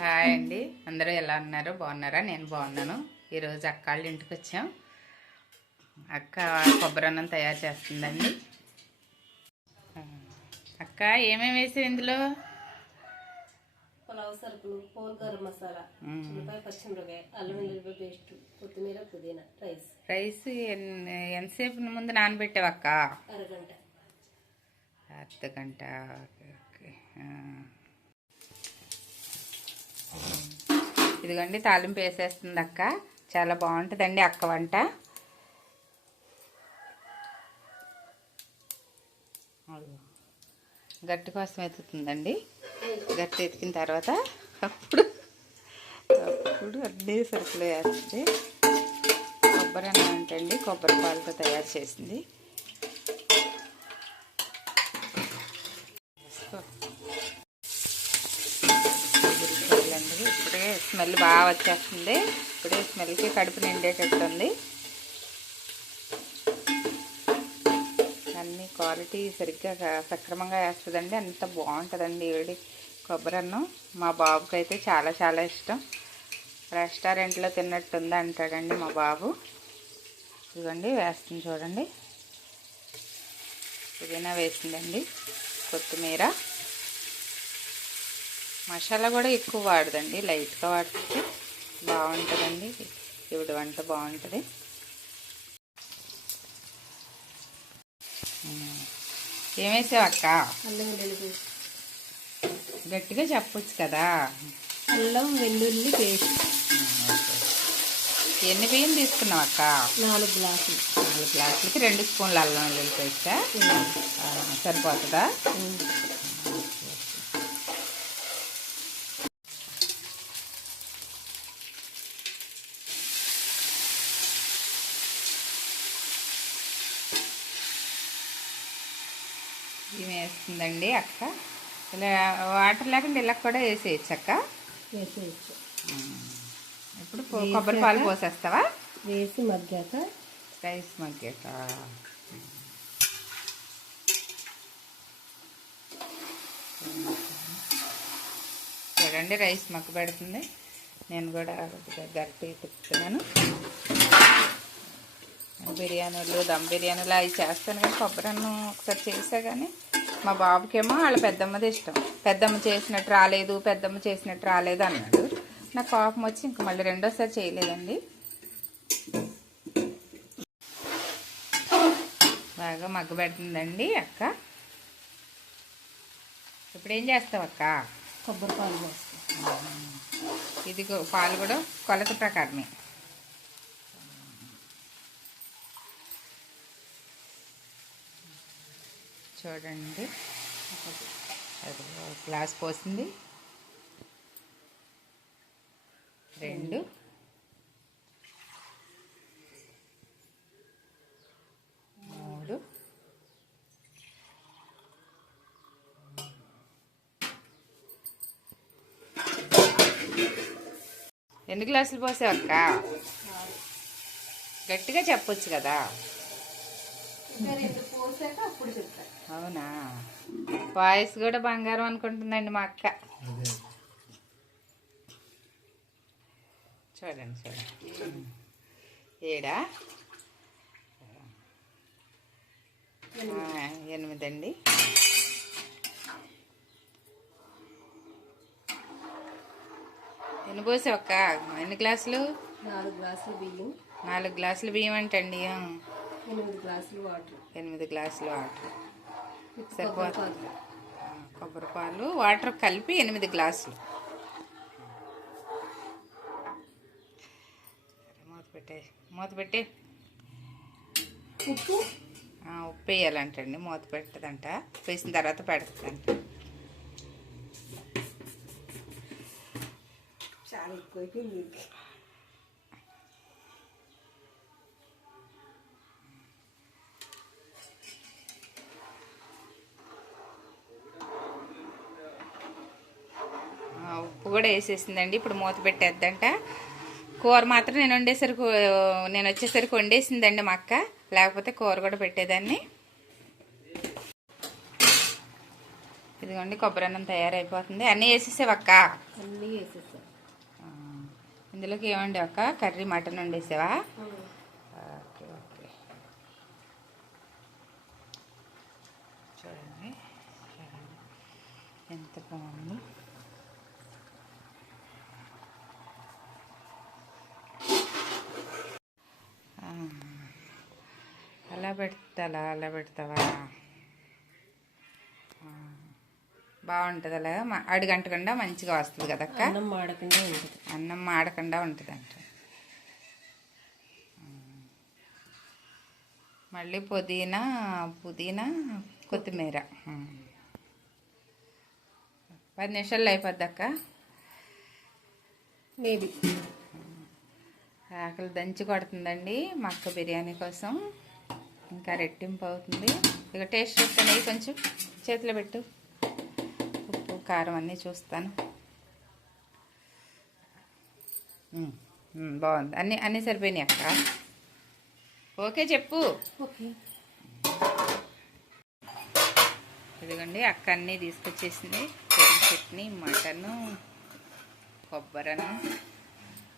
Hi అండి అందరూ ఎలా ఉన్నారు? బాగున్నారా? నేను బాగున్నాను. ఈరోజు అక్క వాళ్ళ ఇంటికి వచ్చాం. అక్క కొబ్బరి అన్నం తయారు చేస్తుందండి. అక్క ఏమేమి వేసావు ఇందులో? పులావ్ సరుకులు పోల్ గరం మసాలా. ఉల్లిపాయ అల్లం పేస్ట్ కొత్తిమీర పుదీనా రైస్. రైస్ ఎంతసేపు ముందు నానబెట్టావు అక్క? అరగంట. అర్ధ గంట ఓకే, ఓకే. ఇదిగోండి తాలింపు వేసేస్తుంది అక్క. చాలా బాగుంటుందండి అక్క వంట. గట్టి కోసం ఎత్తుతుందండి. గట్టి ఎతికిన తర్వాత అప్పుడు అప్పుడు అన్నీ సరుకులు వేస్తుంది. కొబ్బరి అన్నం ఉంటండి కొబ్బరి పాలతో తయారు చేసింది ఉల్లిపాయలండి ఇప్పుడే స్మెల్ బాగా వచ్చేస్తుంది. ఇప్పుడే స్మెల్కి కడుపు నిండేటట్టుంది. అన్ని క్వాలిటీ సరిగ్గా క- సక్రమంగా వేస్తుందండి. అంత బాగుంటుందండి ఈవిడి కొబ్బరి అన్నం. మా బాబుకి అయితే చాలా చాలా ఇష్టం. రెస్టారెంట్లో తిన్నట్టుంది అంటాడండి మా బాబు. ఇదిగోండి వేస్తుంది చూడండి. పుదీనా వేసిందండి. కొత్తిమీర. మసాలా కూడా ఎక్కువ వాడదండి లైట్గా వాడితే బాగుంటుందండి. ఇవిడి వంట బాగుంటుంది. ఏమేసావు అక్క? గట్టిగా చెప్పొచ్చు కదా. అల్లం వెల్లుల్లి పేస్ట్. ఎన్ని బియ్యం తీసుకున్నావు అక్క? నాలుగు గ్లాసులు. నాలుగు గ్లాసులకి రెండు స్పూన్లు అల్లం వెల్లుల్లి పేస్టా? సరిపోతుందా? వేస్తుందండి అక్క. ఇలా వాటర్ లేకుండా ఇలా కూడా వేసేయచ్చు అక్క. వేసేయచ్చు. ఇప్పుడు కొబ్బరి పాలు పోసేస్తావా? వేసి మగ్గాక రైస్ మగ్గాక. చూడండి రైస్ మగ్గ పెడుతుంది. నేను కూడా గరిటె తిప్పుతున్నాను బిర్యానీలు దమ్ బిర్యానీలు అవి చేస్తాను కానీ కొబ్బరి అన్నం ఒకసారి చేసా కానీ మా బాబుకేమో వాళ్ళ పెద్దమ్మది ఇష్టం. పెద్దమ్మ చేసినట్టు రాలేదు పెద్దమ్మ చేసినట్టు రాలేదు అన్నాడు. నాకు కోపం వచ్చి ఇంక మళ్ళీ రెండోసారి చేయలేదండి. బాగా మగ్గ పెడుతుందండి అక్క. ఇప్పుడు ఏం చేస్తావు అక్క? కొబ్బరి పాలు పోస్తాం ఇది కూ- పాలు కూడా కొలత ప్రకారమే. చూడండి. గ్లాస్ పోసింది. రెండు. మూడు. ఎన్ని గ్లాసులు పోసావు అక్క? గట్టిగా చెప్పొచ్చు కదా. పోసాక అప్పుడు చెప్తాను అవునా? వాయిస్ కూడా బంగారం అనుకుంటుందండి మా అక్క. చూడండి చూడండి. ఏడా? ఆ, ఎనిమిది అండి ఎన్ని పోసావు అక్క? ఎన్ని గ్లాసులు? నాలుగు గ్లాసులు బియ్యం. నాలుగు గ్లాసులు బియ్యం అంటండి. ఆ, ఎనిమిది గ్లాసులు వాటర్. ఎనిమిది గ్లాసులు వాటర్. సరిపోతుంది కొబ్బరి పాలు వాటర్ కలిపి ఎనిమిది గ్లాసులు. మూత పెట్టే మూత పెట్టి. ఉప్పు? ఉప్పు వేయాలంటండి మూత పెట్టదంట. ఉప్పు వేసిన తర్వాత పెడుతుందంట. చాలా ఎక్కువైపోయింది. కూడా వేసేసిందండి. ఇప్పుడు మూత పెట్టేద్దంట. కూర మాత్రం నేను వండేసరికి నేను వచ్చేసరికి వండేసిందండి మా అక్క. లేకపోతే కూర కూడా పెట్టేదాన్ని. ఇదిగోండి కొబ్బరి అన్నం తయారైపోతుంది. అన్నీ వేసేసావక్క అన్నీ వేసేసాం. ఇందులోకి ఏమండి అక్క? Curry mutton వండేసావా? Okay okay. చూడండి. ఎంత బాగుందో. అలా పెడతా అలా పెడతావా బాగుంటుంది అలాగా అడుగంటకుండా మంచిగా వస్తుంది కదక్క అన్నం మాడకుండా ఉంటుంది. అన్నం మాడకుండా ఉంటుంది అంట మళ్ళీ పుదీనా పుదీనా కొత్తిమీర. పది నిమిషాల్లో అయిపోద్ది అక్క? మేబీ. ఆకలి దంచి కొడుతుందండి మా అక్క బిర్యానీ కోసం. ఇంకా రెట్టింపు అవుతుంది. ఇక టేస్ట్ చూస్తాను కొంచెం చేతిలో పెట్టు. ఉప్పు కారం అన్నీ చూస్తాను. బాగుంది. అన్నీ అన్నీ సరిపోయినాయి అక్క. ఓకే చెప్పు. ఓకే. ఇదిగోండి అక్క అన్నీ తీసుకొచ్చేసింది. పెరుగు చట్నీ మటను కొబ్బరను.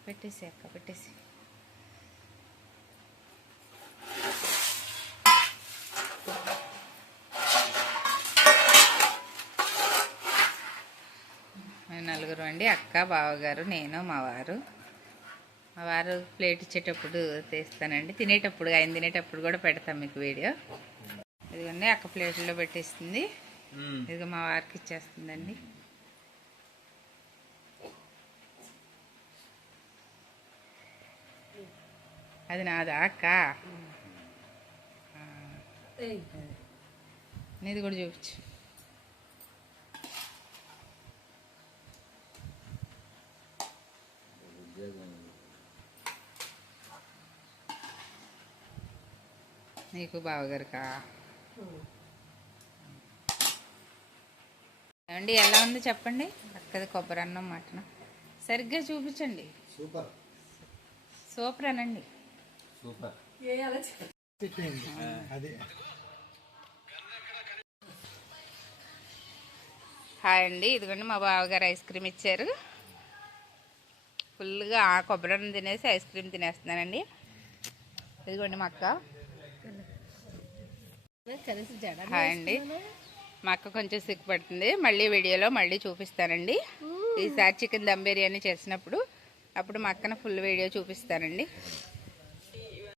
పెట్టేసి అక్క పెట్టేసి నలుగురు అండి అక్క బావగారు నేను మా వారు. మా వారు ప్లేట్ ఇచ్చేటప్పుడు తీస్తానండి. తినేటప్పుడు ఆయన తినేటప్పుడు కూడా పెడతాం మీకు వీడియో. ఇదిగోండి అక్క ప్లేట్లో పెట్టేస్తుంది. ఇదిగో మా వారికి ఇచ్చేస్తుందండి. అది నాదా అక్క? నీది కూడా చూపించు. నీకు బావగారికా? ఏమండి ఎలా ఉంది చెప్పండి? అక్కది కొబ్బరి అన్నం మటన్. సరిగ్గా చూపించండి. సూపర్. సూపర్ అనండి. సూపర్. అది. హాయ్ అండి ఇదిగోండి మా బావగారు ఐస్ క్రీమ్ ఇచ్చారు. ఫుల్గా ఆ కొబ్బరి అన్నం తినేసి ఐస్ క్రీమ్ తినేస్తున్నానండి. ఇదిగోండి మా అక్క. హాయ్ అండి. మా అక్క కొంచెం సిగ్గుపడుతుంది మళ్ళీ వీడియోలో మళ్ళీ చూపిస్తానండి. ఈసారి చికెన్ దమ్ బిర్యానీ చేసినప్పుడు అప్పుడు మా అక్కన ఫుల్ వీడియో చూపిస్తానండి.